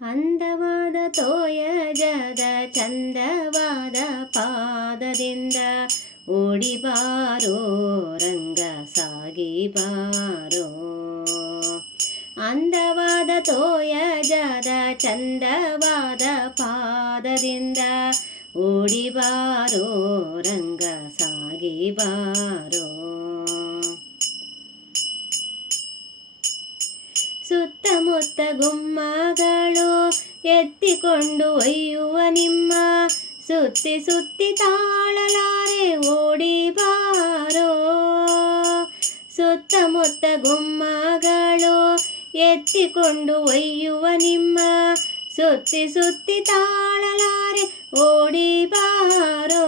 ಅಂದವಾದ ತೋಯಜದ ಚಂದವಾದ ಪಾದದಿಂದ ಓಡಿ ಬಾರೋ ರಂಗ ಸಾಗಿ ಬಾರೋ ಅಂದವಾದ ತೋಯಜದ ಚಂದವಾದ ಪಾದದಿಂದ ಓಡಿ ಬಾರೋ ರಂಗ ಸಾಗಿ ಬಾರೋ ಸುತ್ತಮುತ್ತ ಗುಮ್ಮಗಳು ಎತ್ತಿಕೊಂಡು ಒಯ್ಯುವ ನಿಮ್ಮ ಸುತ್ತಿ ಸುತ್ತಿ ತಾಳಲಾರೆ ಓಡಿ ಬಾರೋ. ಸುತ್ತಮುತ್ತ ಗುಮ್ಮಗಳು ಎತ್ತಿಕೊಂಡು ಒಯ್ಯುವ ನಿಮ್ಮ ಸುತ್ತಿ ಸುತ್ತಿ ತಾಳಲಾರೆ ಓಡಿ ಬಾರೋ.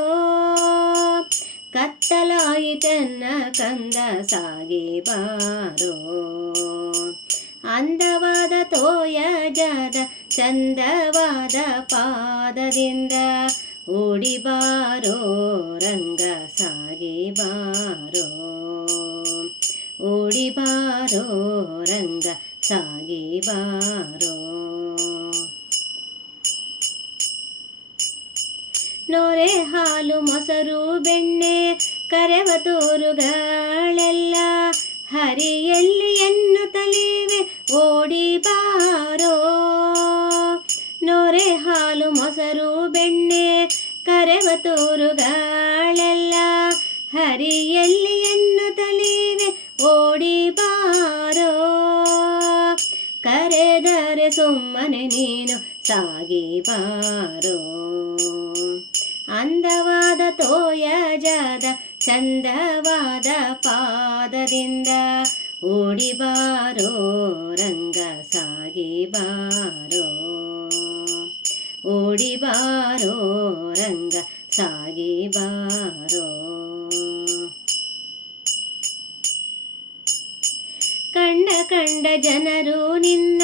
ಕತ್ತಲಾಯಿತನ್ನ ಕಂದ ಸಾಗಿ ಬಾರೋ. ಅಂದವಾದ ತೋಯಜದ ಚಂದವಾದ ಪಾದದಿಂದ ಓಡಿ ಬಾರೋ, ರಂಗ ಸಾಗಿ ಬಾರೋ. ಓಡಿ ಬಾರೋ, ರಂಗ ಸಾಗಿ ಬಾರೋ. ನೊರೆ ಹಾಲು ಮೊಸರು ಬೆಣ್ಣೆ, ಕರೆವ ತೋರುಗಳೆಲ್ಲ ಹರಿಯಲ್ಲಿ ತೋರುಗಳೆಲ್ಲ, ಹರಿಯಲ್ಲಿ ಎನ್ನುತ್ತಲಿವೆ, ಓಡಿ ಬಾರೋ. ಕರೆದರೆ ಸುಮ್ಮನೆ ನೀನು ಸಾಗಿ ಬಾರೋ. ಅಂದವಾದ ತೋಯಜದ, ಚಂದವಾದ ಪಾದದಿಂದ ಓಡಿ ಬಾರೋ, ರಂಗ ಸಾಗಿ ಬಾರೋ. ಓಡಿ ಬಾರೋ, ರಂಗ ಸಾಗಿ ಬಾರೋ. ಕಂಡ ಕಂಡ ಜನರು ನಿನ್ನ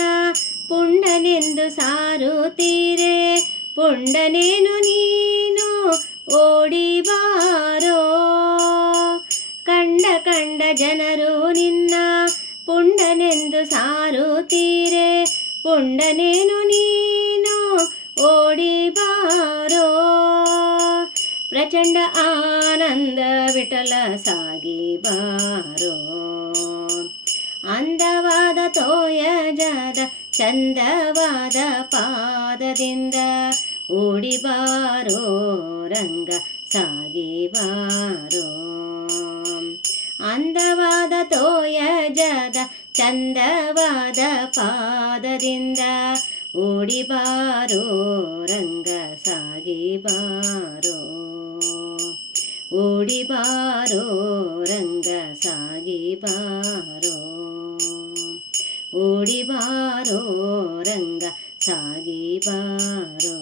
ಪುಂಡನೆಂದು ಸಾರುತ್ತೀರೆ. ಪುಂಡನೇನು ನೀನು ಓಡಿ ಬಾರೋ. ಕಂಡ ಕಂಡ ಜನರು ನಿನ್ನ ಪುಂಡನೆಂದು ಸಾರುತ್ತೀರೆ. ಪುಂಡನೇನು ನೀನು ಆನಂದ ವಿಠಲ ಸಾಗಿ ಬಾರೋ ಅಂದವಾದ ತೋಯಜದ ಚಂದವಾದ ಪಾದದಿಂದ ಓಡಿ ಬಾರೋ ರಂಗ ಸಾಗಿ ಬಾರೋ ಅಂದವಾದ ತೋಯಜದ ಚಂದವಾದ ಪಾದದಿಂದ ಓಡಿ ಬಾರೋ ರಂಗ ಸಾಗಿ ಬಾರೋ ಓಡಿ ಬಾರೋ ರಂಗ ಸಾಗಿ ಬಾರೋ